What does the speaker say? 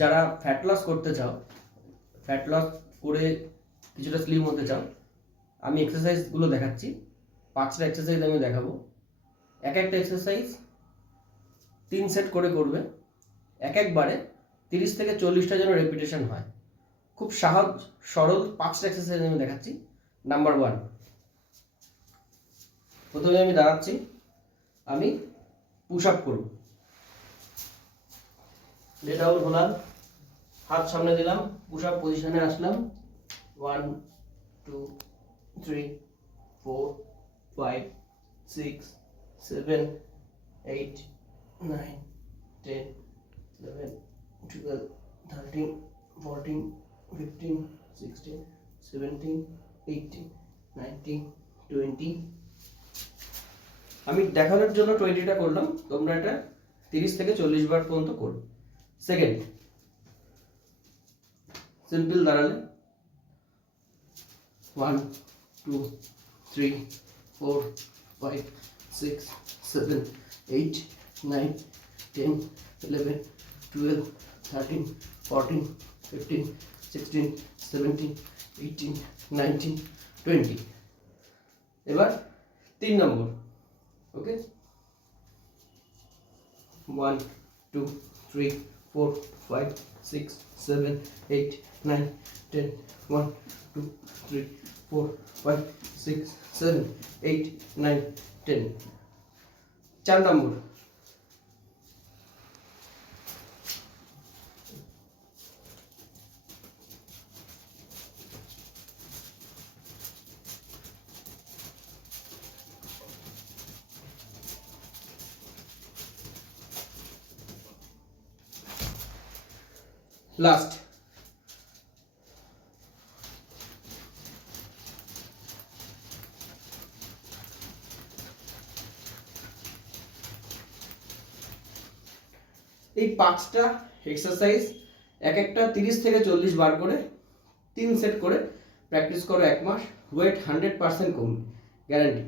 যারা fat loss করতে চাও, ফ্যাট লস করে কিছুটা স্লিম হতে চাও, আমি এক্সারসাইজগুলো দেখাচ্ছি। 5টা এক্সারসাইজ আমি দেখাবো। এক একটা এক্সারসাইজ 3 সেট করে করবে। একবারে 30 থেকে 40টা যেন রেপিটেশন হয়। খুব সহজ সরল 5টা এক্সারসাইজ আমি দেখাচ্ছি। নাম্বার 1, প্রথমে আমি দাঁড়াচ্ছি, আমি পুশ আপ করব। লেট আউট হলাম, হাত সামনে দিলাম, পুশ আপ পজিশনে আসলাম। 1 2 3 4 5 6 7 8 9 10 11 12 13 14 15 16 17 18 19 20। আমি দেখানোর জন্য 20টা করলাম, তোমরা এটা 30 থেকে 40 বার পর্যন্ত করো। সেকেন্ড, সিম্পল দাঁড়ালে 1 2 3 4 5 6 7 8 9 10 11 12 13 14 15 16 17 18 19 20। এবার 3 নম্বর, ওকে, 1 2 3 4 5 6 7 8 9 10 1 2 3 4 5 6 7 8 9 10। 4 নম্বর, লাস্ট। এই 5টা এক্সারসাইজ এক একটা 30 থেকে 40 বার করে 3 সেট করে প্র্যাকটিস করো 1 মাস, ওয়েট 100% কমবে, গ্যারান্টি।